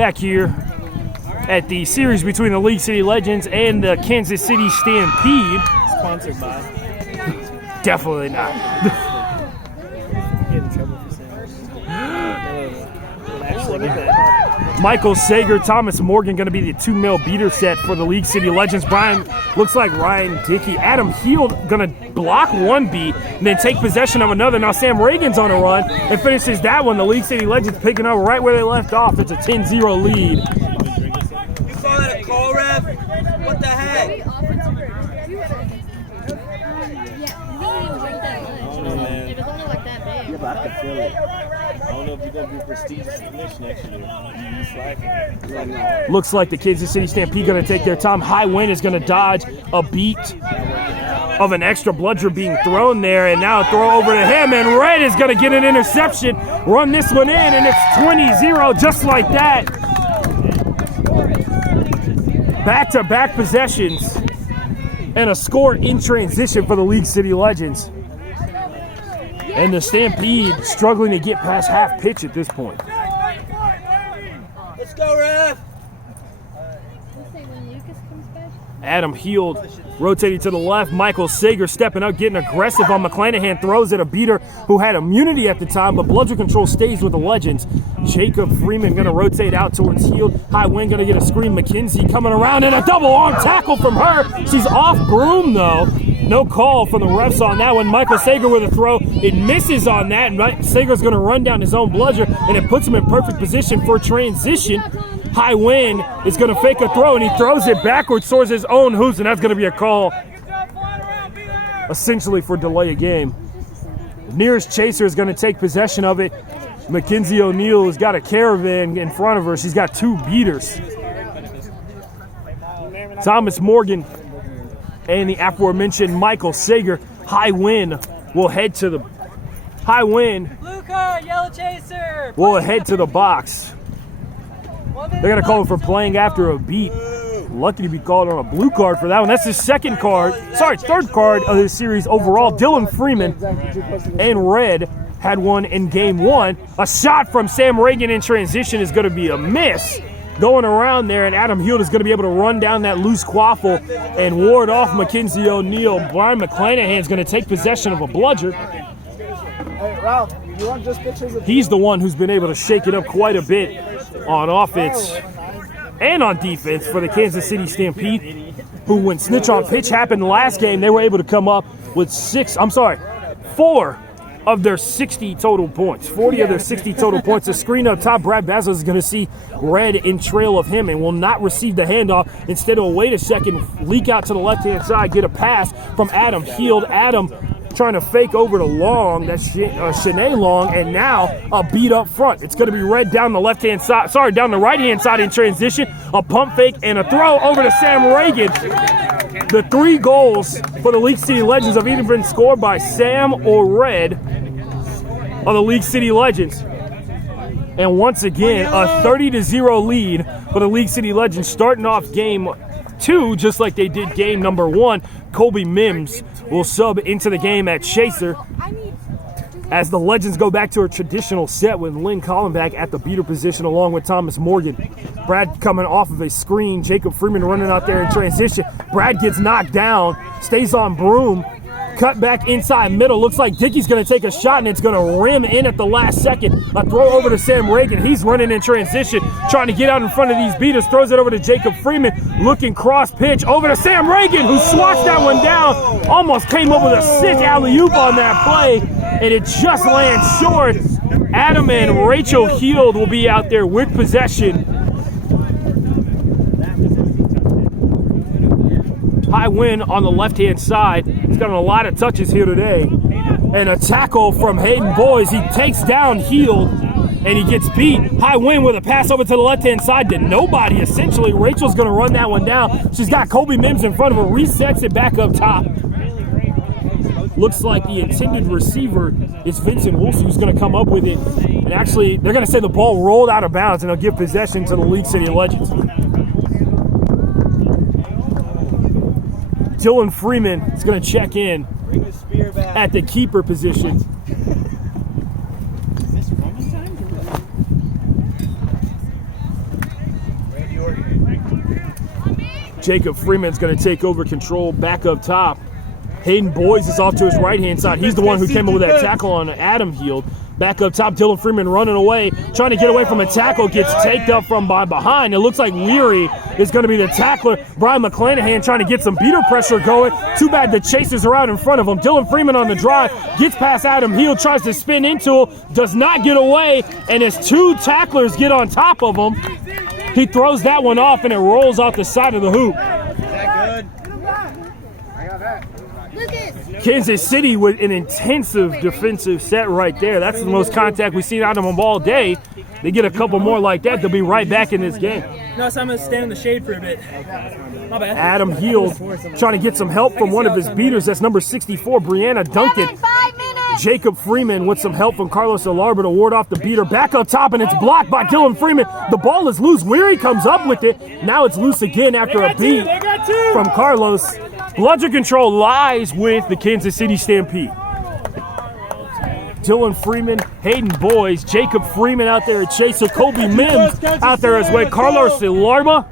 back here at the series between the League City Legends and the Kansas City Stampede. Sponsored by. Definitely not. Get in trouble for saying that. Michael Sager, Thomas Morgan going to be the 2-mil beater set for the League City Legends. Brian looks like Ryan Dickey. Adam Heald going to block one beat and then take possession of another. Now Sam Reagan's on a run and finishes that one. The League City Legends picking up right where they left off. It's a 10-0 lead. You saw that a call, ref? What the heck? It was only like that big. Yeah, but I can feel it. I don't know if you're going to be prestigious next year. You slacking. Looks like the Kansas City Stampede going to take their time. High Wind is going to dodge a beat of an extra bludger being thrown there, and now throw over to him, and Red is going to get an interception, run this one in, and it's 20-0 just like that. Back-to-back possessions and a score in transition for the League City Legends. And the Stampede struggling to get past half pitch at this point. Let's go, ref! Adam Heald rotating to the left. Michael Sager stepping up, getting aggressive on McClanahan. Throws at a beater who had immunity at the time, but bludger control stays with the Legends. Jacob Freeman going to rotate out towards Heald. High Wind going to get a screen. McKenzie coming around, and a double arm tackle from her. She's off broom, though. No call from the refs on that one. Michael Sager with a throw. It misses on that, and Sager's going to run down his own bludger, and it puts him in perfect position for transition. High Wind is going to fake a throw, and he throws it backwards towards his own hoops, and that's going to be a call essentially for delay of game. Nearest chaser is going to take possession of it. Mackenzie O'Neill has got a caravan in front of her. She's got 2 beaters. Thomas Morgan and the aforementioned Michael Sager. High Wind will head to the Blue card, yellow chaser! head to the box. They're going to call him for playing after a beat. Lucky to be called on a blue card for that one. That's his third card of this series overall. Dylan Freeman and Red had one in game 1. A shot from Sam Reagan in transition is going to be a miss. Going around there, and Adam Heald is going to be able to run down that loose quaffle and ward off Mackenzie O'Neill. Brian McClanahan is going to take possession of a bludger. Hey, Ralph, you want just pictures of He's the one who's been able to shake it up quite a bit on offense and on defense for the Kansas City Stampede, who, when snitch on pitch happened last game, they were able to come up with 4 of their 60 total points. 40 of their 60 total points. The screen up top, Brad Bazos is going to see Red in trail of him and will not receive the handoff. Instead, will wait a second, leak out to the left-hand side, get a pass from Adam Heald. Adam trying to fake over to Long, that's Shanae Long, and now a beat up front. It's going to be Red down the left-hand side, down the right-hand side in transition. A pump fake and a throw over to Sam Reagan. The 3 goals for the League City Legends have either been scored by Sam or Red on the League City Legends. And once again, a 30-0 lead for the League City Legends, starting off game 2 just like they did game number 1. Colby Mims will sub into the game at chaser as the Legends go back to a traditional set with Lynn Collenbach at the beater position along with Thomas Morgan. Brad coming off of a screen. Jacob Freeman running out there in transition. Brad gets knocked down, stays on broom. Cut back inside middle. Looks like Dickey's going to take a shot, and it's going to rim in at the last second. A throw over to Sam Reagan. He's running in transition, trying to get out in front of these beaters. Throws it over to Jacob Freeman. Looking cross pitch over to Sam Reagan, who swats that one down. Almost came up with a sick alley-oop on that play, and it just lands short. Adam and Rachel Heald will be out there with possession. High Wind on the left-hand side. He's gotten a lot of touches here today. And a tackle from Hayden Boys. He takes down Heald, and he gets beat. High Wind with a pass over to the left-hand side to nobody, essentially. Rachel's going to run that one down. She's got Colby Mims in front of her, resets it back up top. Looks like the intended receiver is Vincent Wilson, who's going to come up with it. And actually, they're going to say the ball rolled out of bounds, and they'll give possession to the League City Legends. Dylan Freeman is going to check in at the keeper position. Jacob Freeman's going to take over control back up top. Hayden Boyes is off to his right-hand side. He's the one who came up with that tackle on Adam Heald. Back up top, Dylan Freeman running away, trying to get away from a tackle, gets taked up from behind. It looks like Weary is going to be the tackler. Brian McClanahan trying to get some beater pressure going. Too bad the chasers are out in front of him. Dylan Freeman on the drive, gets past Adam Heald, tries to spin into him, does not get away, and as two tacklers get on top of him, he throws that one off and it rolls off the side of the hoop. Kansas City with an intensive defensive set right there. That's the most contact we've seen out of them all day. They get a couple more like that, they'll be right back in this game. No, so I'm going to stand in the shade for a bit. My bad. Adam Heald trying to get some help from one of his beaters. That's number 64, Brianna Duncan. Jacob Freeman with some help from Carlos Alarba to ward off the beater. Back up top, and it's blocked by Dylan Freeman. The ball is loose. Weary comes up with it. Now it's loose again after a beat from Carlos. Bludger control lies with the Kansas City Stampede. Dylan Freeman, Hayden Boyes, Jacob Freeman out there at Chase, so Kobe Mims out there as well. Carlos Alarba.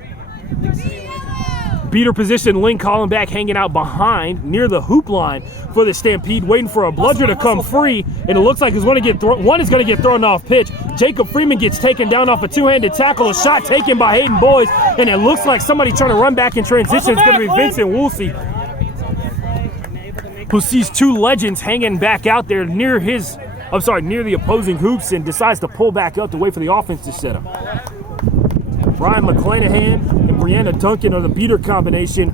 Beater position, Lynn Collenbach hanging out behind near the hoop line for the Stampede, waiting for a bludger to come free, and it looks like one is going to get thrown off pitch. Jacob Freeman gets taken down off a two-handed tackle, a shot taken by Hayden Boyes, and it looks like somebody trying to run back in transition. It's going to be Vincent Woolsey, who sees two legends hanging back out there near the opposing hoops and decides to pull back up to wait for the offense to set up. Brian McClanahan and Brianna Duncan are the beater combination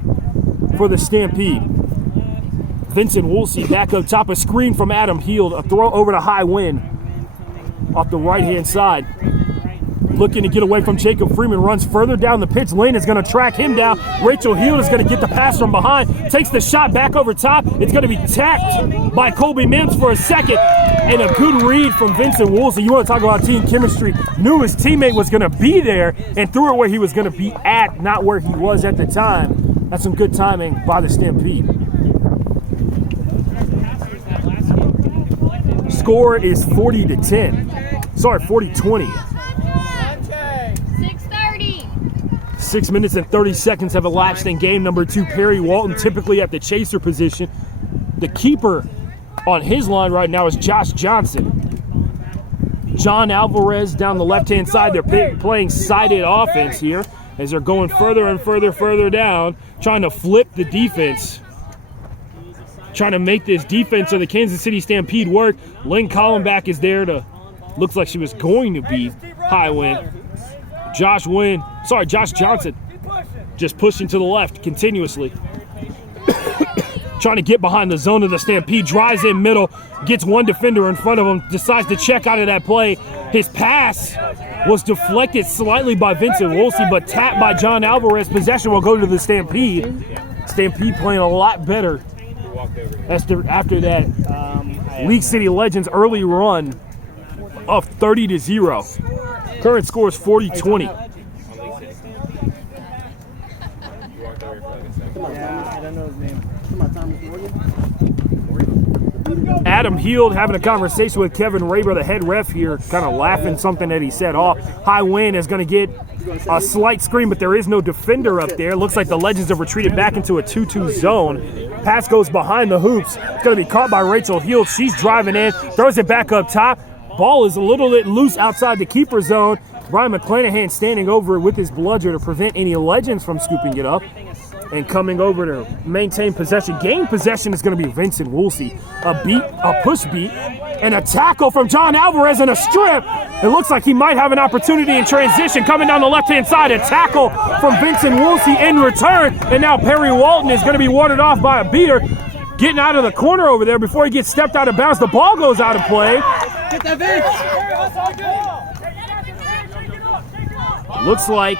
for the Stampede. Vincent Woolsey back up top, a screen from Adam Heald, a throw over to High Wind off the right-hand side. Looking to get away from Jacob Freeman, runs further down the pitch. Lane is going to track him down. Rachel Heald is going to get the pass from behind, takes the shot back over top. It's going to be tapped by Colby Mims for a second, and a good read from Vincent Woolsey. You want to talk about team chemistry. Knew his teammate was going to be there and threw it where he was going to be at, not where he was at the time. That's some good timing by the Stampede. Score is 40-10. Sorry, 40-20. 6 minutes and 30 seconds have elapsed in game number 2. Perry Walton typically at the chaser position. The keeper on his line right now is Josh Johnson. John Alvarez down the left-hand side. They're playing sided offense here as they're going further and further down, trying to flip the defense, trying to make this defense of the Kansas City Stampede work. Lynn Collenbach is there to, looks like she was going to be High Wind. Josh Johnson just pushing to the left continuously. Trying to get behind the zone of the Stampede, drives in middle, gets one defender in front of him, decides to check out of that play. His pass was deflected slightly by Vincent Woolsey, but tapped by John Alvarez. Possession will go to the Stampede. Stampede playing a lot better after that League City Legends early run of 30-0. Current score is 40-20. Adam Heald having a conversation with Kevin Raber, the head ref here, kind of laughing something that he said off. High Wind is going to get a slight screen, but there is no defender up there. Looks like the Legends have retreated back into a 2-2 zone. Pass goes behind the hoops. It's going to be caught by Rachel Heald. She's driving in, throws it back up top. Ball is a little bit loose outside the keeper zone. Brian McClanahan standing over it with his bludger to prevent any Legends from scooping it up and coming over to maintain possession. Gain possession is going to be Vincent Woolsey. A push beat, and a tackle from John Alvarez and a strip. It looks like he might have an opportunity in transition coming down the left-hand side. A tackle from Vincent Woolsey in return, and now Perry Walton is going to be warded off by a beater. Getting out of the corner over there before he gets stepped out of bounds. The ball goes out of play. Get that Vince. Looks like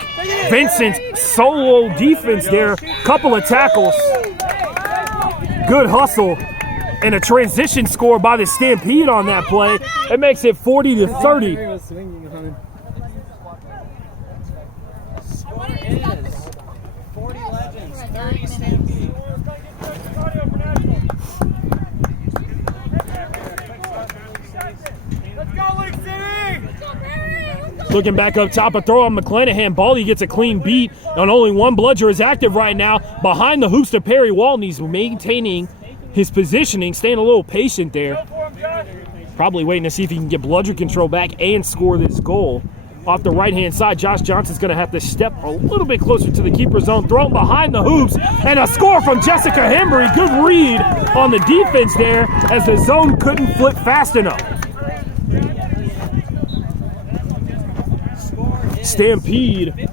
Vincent's solo defense there. Couple of tackles. Good hustle. And a transition score by the Stampede on that play. It makes it 40-30. Score is 40 Legends, 30 Stampede. Let's go, League City! Let's go, Perry! Let's go! Looking back up top, a throw on McClanahan. Baldy gets a clean beat, and only one bludger is active right now. Behind the hoops to Perry Walton. He's maintaining his positioning, staying a little patient there. Probably waiting to see if he can get bludger control back and score this goal. Off the right-hand side, Josh Johnson's going to have to step a little bit closer to the keeper zone. Thrown behind the hoops, and a score from Jessica Hembry. Good read on the defense there as the zone couldn't flip fast enough. Stampede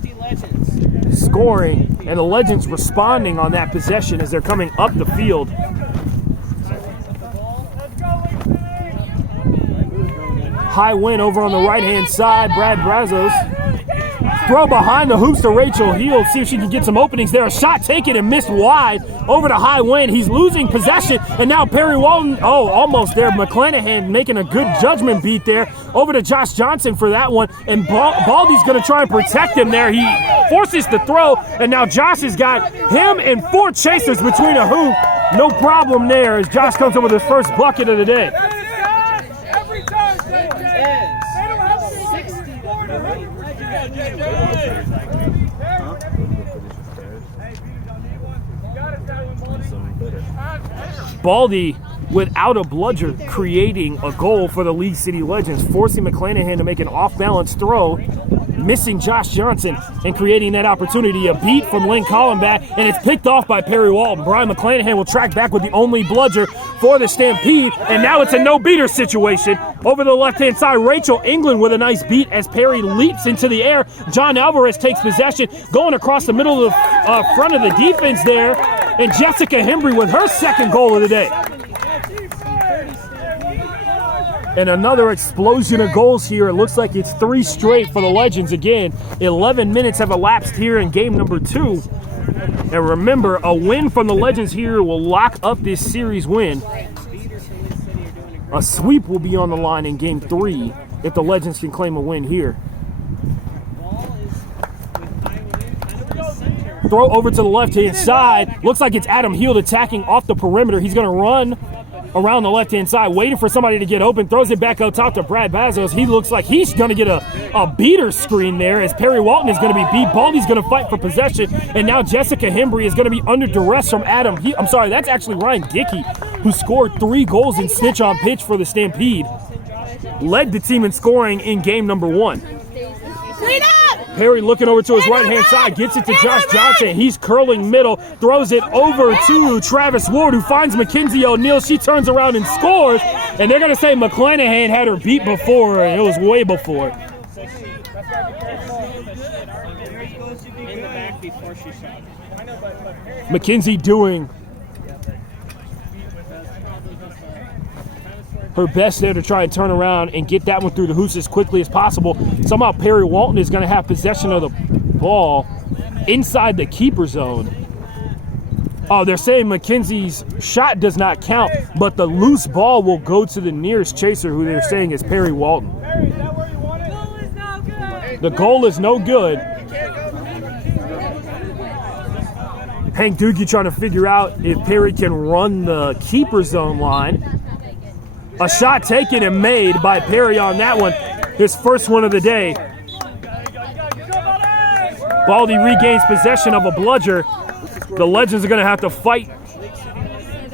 scoring, and the Legends responding on that possession as they're coming up the field. High win over on the right-hand side. Brad Brazos. Throw behind the hoops to Rachel Heald. See if she can get some openings there. A shot taken and missed wide over to High Win. He's losing possession, and now Perry Walton, almost there. McClanahan making a good judgment beat there. Over to Josh Johnson for that one, and Baldy's going to try and protect him there. He forces the throw, and now Josh has got him and 4 chasers between a hoop. No problem there as Josh comes up with his first bucket of the day. Baldy, without a bludger, creating a goal for the League City Legends, forcing McClanahan to make an off-balance throw, missing Josh Johnson, and creating that opportunity. A beat from Lynn Collenbach, and it's picked off by Perry Walton. Brian McClanahan will track back with the only bludger for the Stampede, and now it's a no-beater situation. Over the left-hand side, Rachel England with a nice beat as Perry leaps into the air. John Alvarez takes possession, going across the middle of the front of the defense there, and Jessica Hembry with her second goal of the day. And another explosion of goals here. It looks like it's 3 straight for the Legends again. 11 minutes have elapsed here in game number 2. And remember, a win from the Legends here will lock up this series win. A sweep will be on the line in game 3 if the Legends can claim a win here. Throw over to the left-hand side. Looks like it's Adam Heald attacking off the perimeter. He's going to run around the left-hand side, waiting for somebody to get open. Throws it back out top to Brad Bazos. He looks like he's going to get a beater screen there as Perry Walton is going to be beat. Baldy's going to fight for possession, and now Jessica Hembry is going to be under duress from Adam. I'm sorry, that's actually Ryan Dickey, who scored 3 goals in snitch on pitch for the Stampede. Led the team in scoring in game number 1. Clean up! Perry looking over to his right-hand side, gets it to Josh Johnson. He's curling middle, throws it over to Travis Ward, who finds Mackenzie O'Neill. She turns around and scores, and they're going to say McClanahan had her beat before. It was way before. Mackenzie doing her best there to try and turn around and get that one through the hoops as quickly as possible. Somehow Perry Walton is going to have possession of the ball inside the keeper zone. Oh, they're saying Mackenzie's shot does not count, but the loose ball will go to the nearest chaser, who they're saying is Perry Walton. The goal is no good. Hank Doogie trying to figure out if Perry can run the keeper zone line. A shot taken and made by Perry on that one. His first one of the day. Baldy regains possession of a bludger. The Legends are going to have to fight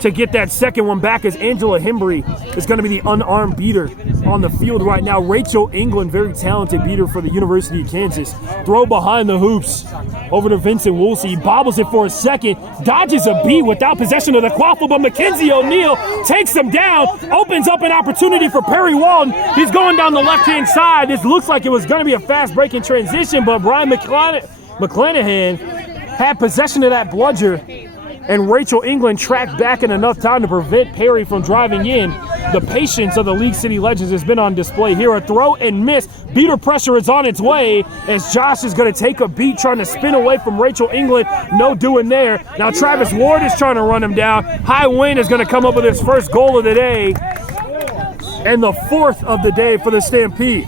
to get that second one back as Angela Hembry is going to be the unarmed beater on the field right now. Rachel England, very talented beater for the University of Kansas. Throw behind the hoops over to Vincent Woolsey. He bobbles it for a second, dodges a beat without possession of the quaffle, but Mackenzie O'Neill takes him down, opens up an opportunity for Perry Walton. He's going down the left-hand side. This looks like it was going to be a fast break in transition, but Brian McClanahan had possession of that bludger, and Rachel England tracked back in enough time to prevent Perry from driving in. The patience of the League City Legends has been on display here. A throw and miss. Beater pressure is on its way as Josh is going to take a beat trying to spin away from Rachel England. No doing there. Now Travis Ward is trying to run him down. High Win is going to come up with his first goal of the day and the 4th of the day for the Stampede.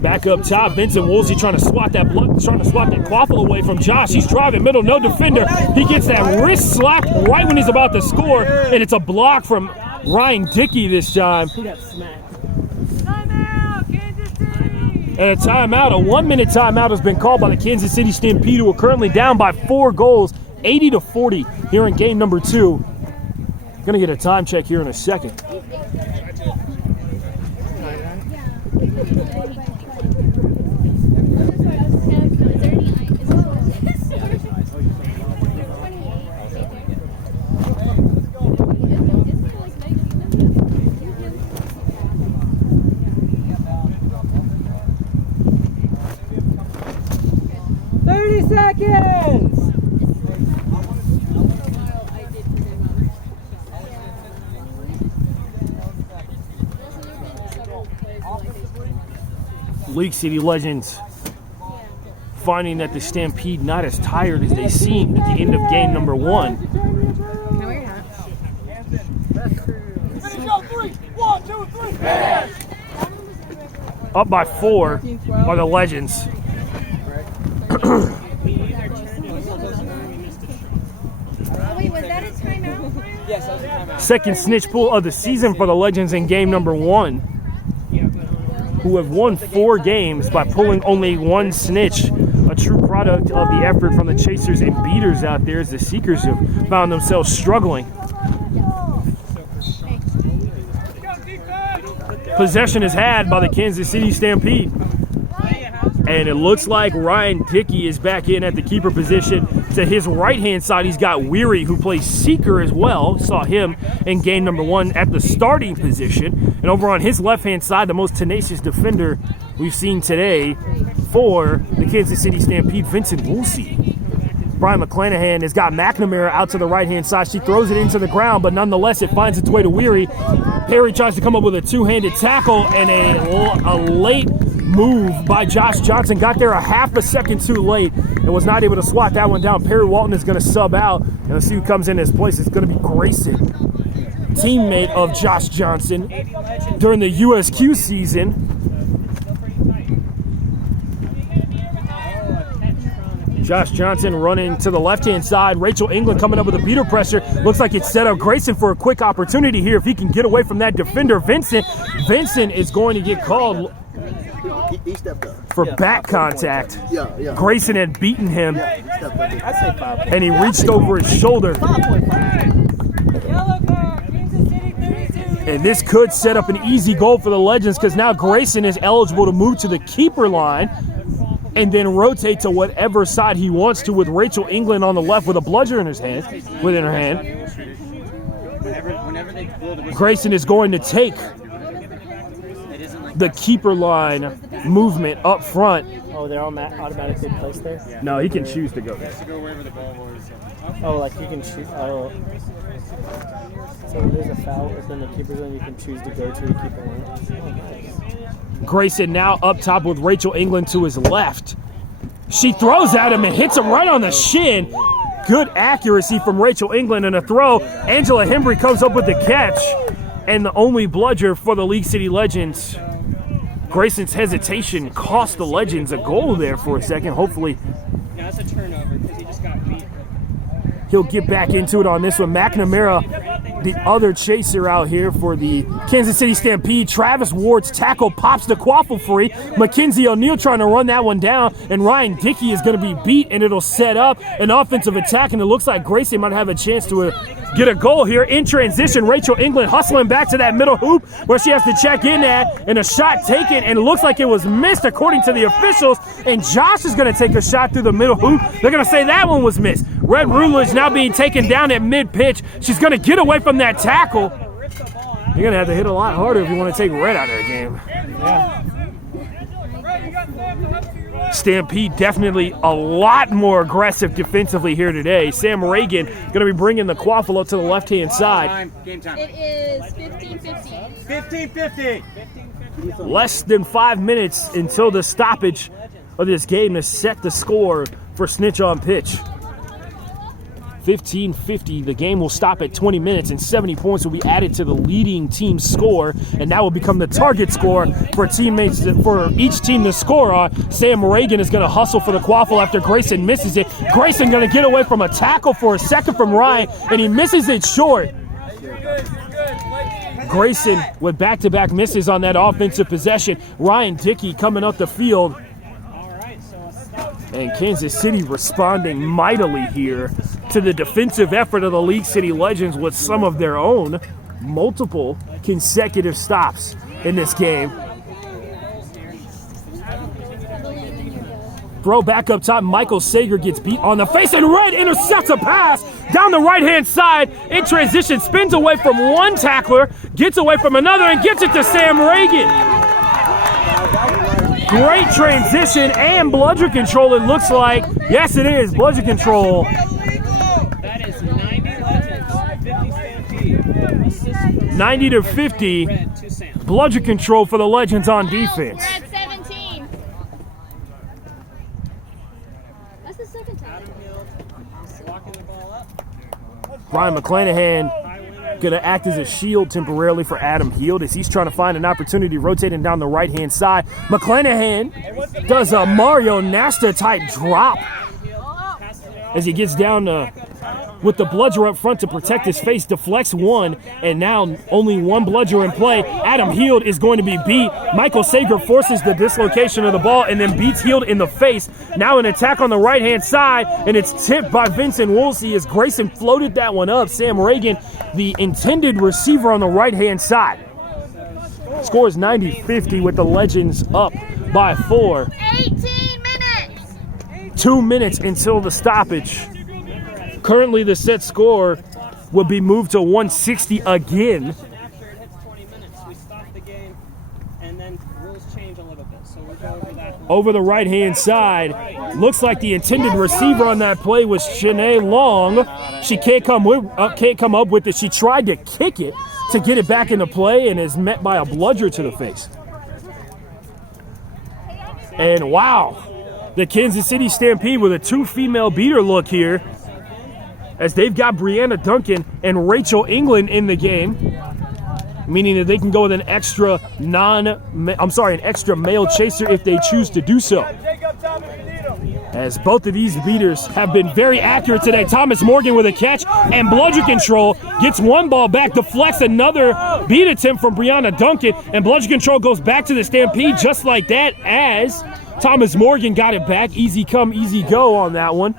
Back back up top. Vincent Woolsey trying to swat that quaffle away from Josh. He's driving middle, no defender. He gets that wrist slap right when he's about to score, and it's a block from Ryan Dickey this time. He got smacked. And a timeout, a 1-minute timeout has been called by the Kansas City Stampede, who are currently down by 4 goals, 80-40 here in game number 2. Gonna get a time check here in a second. League City Legends finding that the Stampede not as tired as they seemed at the end of game number 1. Can I wear your hat? Up by 4 are the Legends. Oh, wait, was that a timeout? Yes, that was a timeout. Second snitch pull of the season for the Legends in game number 1, who have won 4 games by pulling only 1 snitch. A true product of the effort from the chasers and beaters out there, as the seekers have found themselves struggling. Possession is had by the Kansas City Stampede. And it looks like Ryan Dickey is back in at the keeper position. To his right-hand side, he's got Weary, who plays seeker as well. Saw him in game number 1 at the starting position. And over on his left-hand side, the most tenacious defender we've seen today for the Kansas City Stampede, Vincent Woolsey. Brian McClanahan has got McNamara out to the right-hand side. She throws it into the ground, but nonetheless, it finds its way to Weary. Perry tries to come up with a 2-handed tackle, and a late move by Josh Johnson. Got there a half a second too late and was not able to swat that one down. Perry Walton is going to sub out, and let's see who comes in his place. It's going to be Grayson, teammate of Josh Johnson during the USQ season. Josh Johnson running to the left-hand side. Rachel England coming up with a beater pressure. Looks like it's set up Grayson for a quick opportunity here if he can get away from that defender. Vincent is going to get called He stepped up. for back contact. Yeah. Grayson had beaten him, He stepped up. I'd say 5. and he reached over his shoulder. And this could set up an easy goal for the Legends, because now Grayson is eligible to move to the keeper line and then rotate to whatever side he wants to, with Rachel England on the left with a bludger in her hand. Grayson is going to take the keeper line movement up front. Oh, they're all automatically placed there? No, he can choose to go there. Oh, like you can choose. Oh. So when there's a foul within the keeper's line, you can choose to go to the keeper line. Oh, nice. Grayson now up top with Rachel England to his left. She throws at him and hits him right on the shin. Good accuracy from Rachel England and a throw. Angela Hembry comes up with the catch, and the only bludger for the League City Legends. Grayson's hesitation cost the Legends a goal there for a second. Hopefully Now it's a turnover because he just got beat. he'll get back into it on this one. McNamara, the other chaser out here for the Kansas City Stampede. Travis Ward's tackle pops the quaffle free. Mackenzie O'Neal trying to run that one down, and Ryan Dickey is going to be beat, and it'll set up an offensive attack, and it looks like Grayson might have a chance to get a goal here in transition. Rachel England hustling back to that middle hoop where she has to check in at, and a shot taken, and it looks like it was missed according to the officials, and Josh is going to take a shot through the middle hoop. They're going to say that one was missed. Red Rutledge now being taken down at mid-pitch. She's going to get away from that tackle. You're going to have to hit a lot harder if you want to take Red out of the game. Yeah. Stampede definitely a lot more aggressive defensively here today. Sam Reagan going to be bringing the quaffle up to the left-hand side. Game time. It is 15-50. 15-50. Less than 5 minutes until the stoppage of this game to set the score for Snitch on Pitch. 15-50. The game will stop at 20 minutes, and 70 points will be added to the leading team's score, and that will become the target score for teammates for each team to score on. Sam Reagan is going to hustle for the quaffle after Grayson misses it. Grayson going to get away from a tackle for a second from Ryan, and he misses it short. Grayson with back-to-back misses on that offensive possession. Ryan Dickey coming up the field. And Kansas City responding mightily here to the defensive effort of the League City Legends with some of their own multiple consecutive stops in this game. Throw back up top. Michael Sager gets beat on the face, and Red intercepts a pass down the right-hand side. In transition, spins away from one tackler, gets away from another, and gets it to Sam Reagan. Great transition and bludger control, it looks like. Yes, it is. Bludger control. That is 90 Legends, 50 Stampede. 90 to 50. Bludger control for the Legends on defense. We're at 17. That's the second time. Walking the ball up. Brian McClanahan going to act as a shield temporarily for Adam Heald as he's trying to find an opportunity rotating down the right-hand side. McClanahan does a Mario Nasta-type drop as he gets down with the bludger up front to protect his face, deflects one, and now only one bludger in play. Adam Heald is going to be beat. Michael Sager forces the dislocation of the ball and then beats Heald in the face. Now an attack on the right-hand side, and it's tipped by Vincent Woolsey as Grayson floated that one up. Sam Reagan, the intended receiver on the right-hand side. Scores 90-50 with the Legends up by 4. 18 minutes. 2 minutes until the stoppage. Currently, the set score will be moved to 160 again. After it hits 20 minutes, we stop the game, and then rules change a little bit. So we'll go over that. Over the right-hand side, looks like the intended receiver on that play was Shanae Long. She can't come up with it. She tried to kick it to get it back into play and is met by a bludger to the face. And wow, the Kansas City Stampede with a 2 female beater look here, as they've got Brianna Duncan and Rachel England in the game, meaning that they can go with an extra male chaser if they choose to do so. As both of these beaters have been very accurate today. Thomas Morgan with a catch and bludger control, gets one ball back, deflects another beat attempt from Brianna Duncan, and bludger control goes back to the Stampede just like that as Thomas Morgan got it back. Easy come, easy go on that one.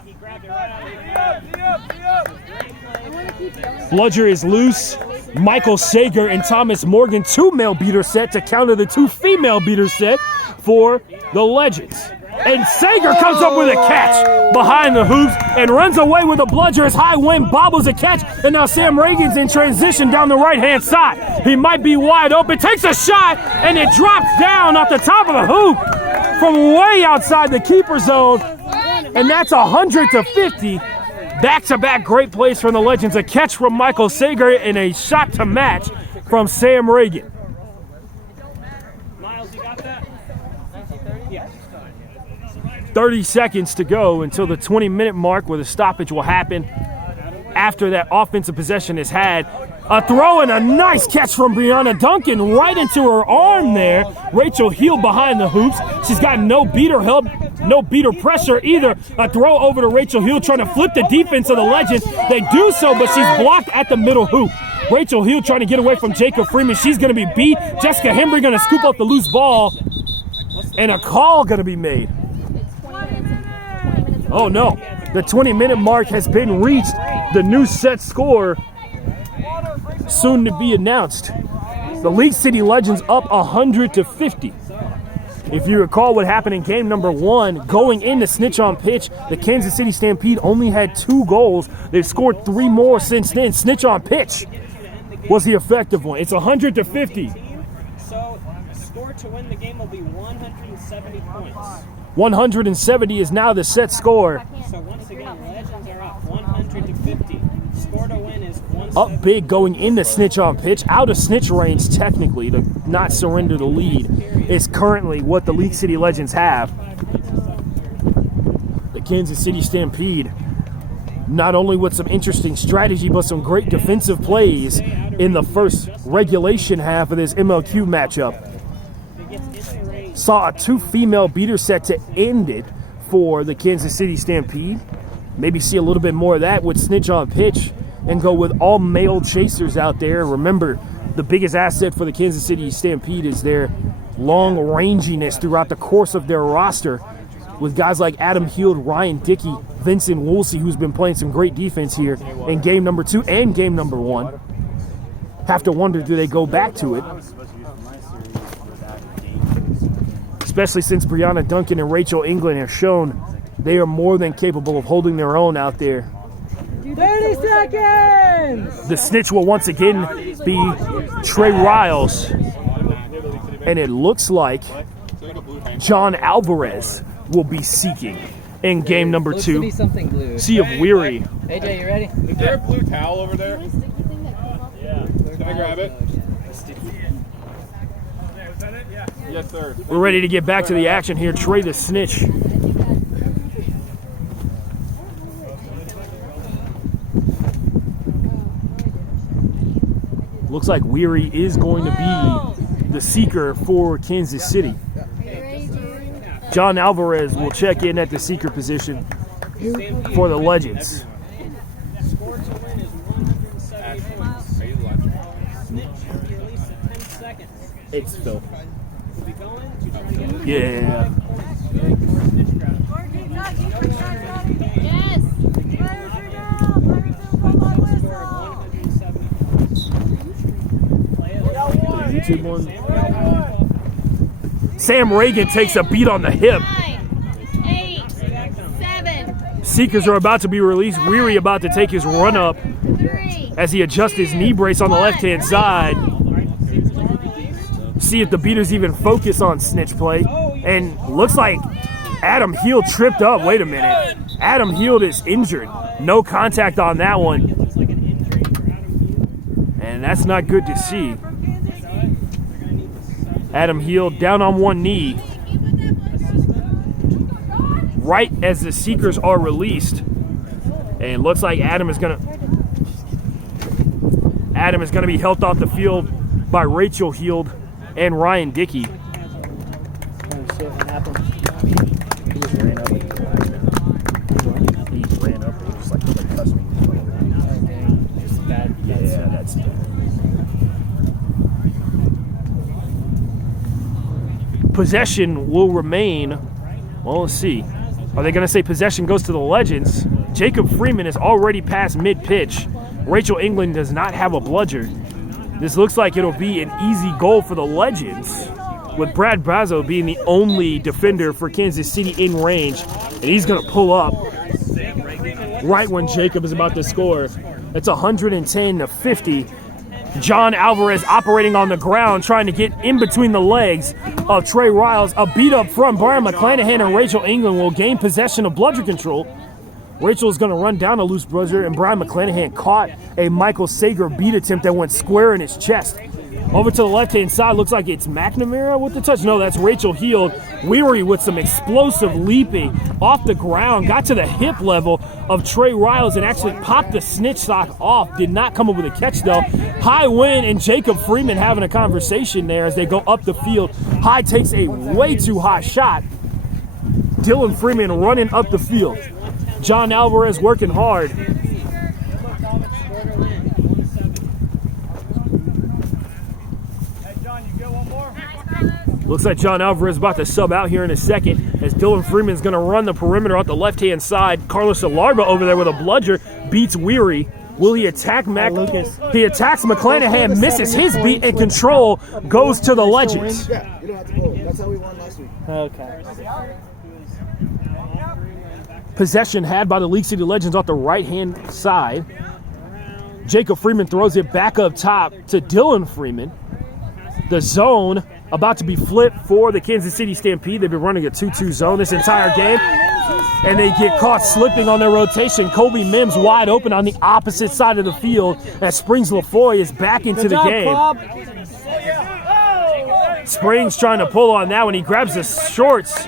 Bludger is loose. Michael Sager and Thomas Morgan, 2 male beater set to counter the 2 female beater set for the Legends. And Sager comes up with a catch behind the hoops and runs away with a bludger as high wind bobbles a catch. And now Sam Reagan's in transition down the right-hand side. He might be wide open, takes a shot, and it drops down off the top of the hoop from way outside the keeper zone. And that's 100 to 50. Back-to-back great plays from the Legends. A catch from Michael Sager and a shot to match from Sam Reagan. Miles, you got that? Yeah. 30 seconds to go until the 20-minute mark where the stoppage will happen after that offensive possession is had. A throw and a nice catch from Brianna Duncan right into her arm there. Rachel Heald behind the hoops. She's got no beater help, no beater pressure either. A throw over to Rachel Heald trying to flip the defense of the Legends. They do so, but she's blocked at the middle hoop. Rachel Heald trying to get away from Jacob Freeman. She's going to be beat. Jessica Hembry going to scoop up the loose ball. And a call going to be made. Oh no, the 20-minute mark has been reached. The new set score soon to be announced. The League City Legends up 100 to 50. If you recall what happened in game number 1, going into Snitch on Pitch, the Kansas City Stampede only had 2 goals. They've scored 3 more since then. Snitch on Pitch was the effective one. It's 100 to 50. So, score to win the game will be 170 points. 170 is now the set score. So once again, Legends are up 100 to 50. Score to win is 170. Up big going into Snitch on Pitch, out of snitch range technically to not surrender the lead is currently what the League City Legends have. The Kansas City Stampede not only with some interesting strategy, but some great defensive plays in the first regulation half of this MLQ matchup. Saw a 2 female beater set to end it for the Kansas City Stampede. Maybe see a little bit more of that with snitch on pitch and go with all male chasers out there. Remember, the biggest asset for the Kansas City Stampede is their long ranginess throughout the course of their roster, with guys like Adam Heald, Ryan Dickey, Vincent Woolsey, who's been playing some great defense here in game number 2 and game number 1. Have to wonder, do they go back to it? Especially since Brianna Duncan and Rachel England have shown they are more than capable of holding their own out there. 30 seconds! The snitch will once again be Trey Riles. And it looks like John Alvarez will be seeking in game number 2. Something blue. Sea of Weary. AJ, you ready? Is there a blue towel over there? Yeah. Can I grab it? Yes, sir. We're ready to get back to the action here. Trey the Snitch. Looks like Weary is going to be the seeker for Kansas City. John Alvarez will check in at the seeker position for the Legends. Score to win is 170 points. Snitch should be at least at 10 seconds. It's Phil. We'll be going to try to get Yeah. Yes. YouTube one. Sam Reagan takes a beat on the hip. 9, 8, 7, Seekers are about to be released. Weary about to take his run up 3. as he adjusts his knee brace on the left-hand side. See if the beaters even focus on snitch play. And looks like Adam Heald tripped up. Wait a minute. Adam Heald is injured. No contact on that one. And that's not good to see. Adam Heald down on one knee right as the Seekers are released. And it looks like Adam is gonna be helped off the field by Rachel Heald and Ryan Dickey. Oh shit, what happened? He just ran up and he ran up and just like touched me. Oh dang, just bad. Yeah, that's Possession will remain. Well, let's see. Are they going to say possession goes to the Legends? Jacob Freeman is already past mid-pitch. Rachel England does not have a bludger. This looks like it'll be an easy goal for the Legends, with Brad Brazo being the only defender for Kansas City in range. And he's going to pull up right when Jacob is about to score. It's 110-50. John Alvarez operating on the ground, trying to get in between the legs of Trey Riles. A beat up from Brian McClanahan, and Rachel England will gain possession of bludger control. Rachel is going to run down a loose bludger, and Brian McClanahan caught a Michael Sager beat attempt that went square in his chest. Over to the left-hand side, looks like it's McNamara with the touch. No, that's Rachel Heald. Weary with some explosive leaping off the ground. Got to the hip level of Trey Riles and actually popped the snitch sock off. Did not come up with a catch, though. High win, and Jacob Freeman having a conversation there as they go up the field. High takes a way too high shot. Dylan Freeman running up the field. John Alvarez working hard. Looks like John Alvarez is about to sub out here in a second as Dylan Freeman's going to run the perimeter out the left-hand side. Carlos Alarba over there with a bludger beats Weary. Will he attack Mac? He attacks McClanahan, misses his beat, and control goes to the Legends. yeah, you don't have to pull. That's how we won last week. Okay. Possession had by the League City Legends off the right-hand side. Jacob Freeman throws it back up top to Dylan Freeman. The zone about to be flipped for the Kansas City Stampede. They've been running a 2-2 zone this entire game, and they get caught slipping on their rotation. Kobe Mims wide open on the opposite side of the field as Springs LaFoy is back into the game. Springs trying to pull on that one. He grabs the shorts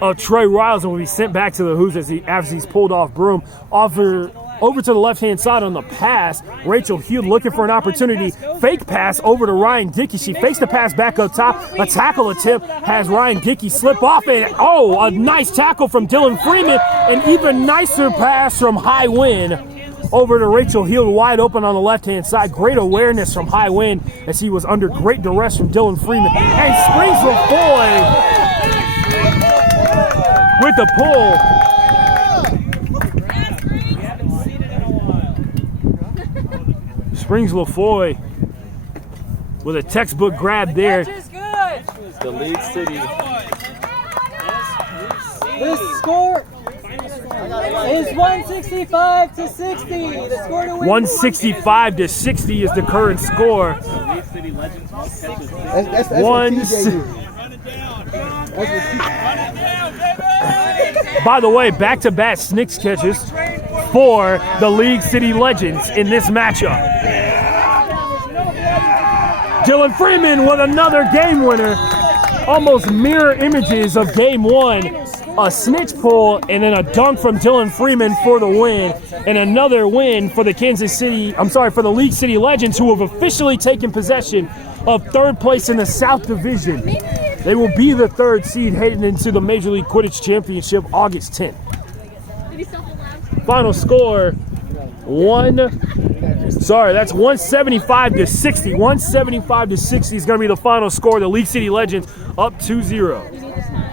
of Trey Riles and will be sent back to the Hoos as he's pulled off Broom. Over to the left-hand side on the pass. Rachel Hughes looking for an opportunity. Fake pass over to Ryan Dickey. She fakes the pass back up top. A tackle attempt has Ryan Dickey slip off. And, oh, a nice tackle from Dylan Freeman. An even nicer pass from High Wind over to Rachel Hughes, wide open on the left-hand side. Great awareness from High Wind as he was under great duress from Dylan Freeman. And Springs LaFoy with the pull. Springs LaFoy with a textbook grab there. The League City. This score is 165 to 60. The score to win. 165 to 60 is the current score. League City Legends catches That's One. what TJ do. By the way, back-to-back Snicks catches for the League City Legends in this matchup. Dylan Freeman with another game winner. Almost mirror images of game one. A snitch pull and then a dunk from Dylan Freeman for the win. And another win for the for the League City Legends, who have officially taken possession of third place in the South Division. They will be the third seed heading into the Major League Quidditch Championship August 10th. Final score, that's 175 to 60. 175 to 60 is going to be the final score. The League City Legends up 2-0.